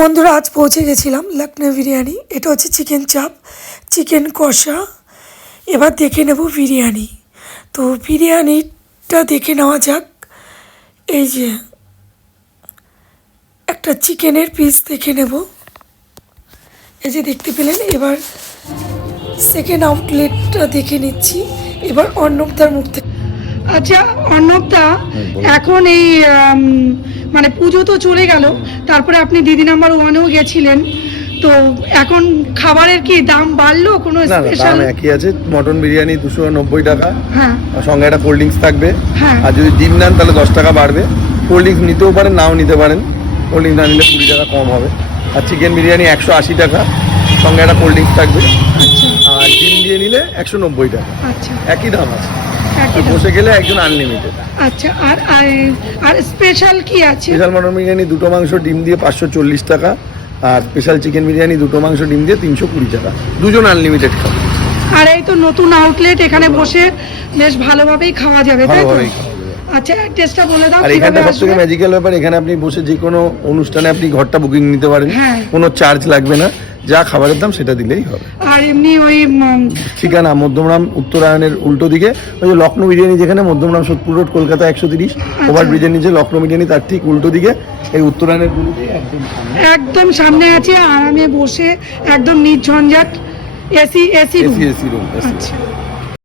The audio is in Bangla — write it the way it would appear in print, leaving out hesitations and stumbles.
বন্ধুরা আজ পৌঁছে গেছিলাম লখনৌ বিরিয়ানি। এটা হচ্ছে চিকেন চাপ, চিকেন কষা। এবার দেখে নেব বিরিয়ানি। তো বিরিয়ানিটা দেখে নেওয়া যাক। এই যে একটা চিকেনের পিস দেখে নেব, এই যে দেখতে পেলেন। এবার সেকেন্ড আউটলেটটা দেখে নিচ্ছি। এবার অর্ণবদার মুখ থেকে। আচ্ছা অর্ণবদা, এখন এই মানে পুজো তো চলে গেল, তারপরে আপনি দিদি নাম্বার 1-এও গেছিলেন, তো এখন খাবারের কি দাম বাড়লো? কোনো স্পেশাল? দাম একই আছে। মটন বিরিয়ানি 290 টাকা, হ্যাঁ আর সঙ্গে একটা কোল্ড ড্রিঙ্কস থাকবে। হ্যাঁ। আর যদি ডিম নেন তাহলে 10 টাকা বাড়বে। কোল্ড ড্রিঙ্কস নিতেও পারেন, নাও নিতে পারেন। কোল্ড ড্রিঙ্কস না নিলে 20 টাকা কম হবে। আর চিকেন বিরিয়ানি 180 টাকা, সঙ্গে একটা কোল্ড ড্রিঙ্কস থাকবে। আচ্ছা আর ডিম দিয়ে নিলে 190 টাকা। আচ্ছা, একই দাম আছে। একই আর দাম। বসে গেলে একজন আনলিমিটেড। আচ্ছা, আর আর আর স্পেশাল কি আছে? স্পেশাল মটন বিরিয়ানি 2টো মাংস ডিম দিয়ে 540 টাকা, আর স্পেশাল চিকেন বিরিয়ানি 2টো মাংস ডিম দিয়ে 320 টাকা। দুজন আনলিমিটেড খাবে। আর এই তো নতুন আউটলেট, এখানে বসে বেশ ভালোভাবেই খাওয়া যাবে, তাই তো? ভালোভাবেই খাওয়া যাবে। আচ্ছা অ্যাড্রেসটা বলে দাও। আর এখানটা সব থেকে ম্যাজিক্যাল ব্যাপার, এখানে আপনি বসে যে কোনো অনুষ্ঠানে আপনি ঘরটা বুকিং নিতে পারেন। হ্যাঁ। কোনো চার্জ লাগবে না, যা খাবারের দাম সেটা দিলেই হবে। আর এমনি ওই ঠিকানা মধ্যমগ্রাম উত্তরায়ণের উল্টো দিকে, ওই যে লখনৌ বিরিয়ানি যেখানে মধ্যমগ্রাম সোদপুর রোড কলকাতা 130 ওভারব্রিজের নিচে লখনৌ বিরিয়ানি, তার ঠিক উল্টো দিকে এই উত্তরায়ণের গুলিতে একদম সামনে আছে। আরামে বসে একদম নির্ঝঞ্ঝাট এসি রুম। AC room. আচ্ছা।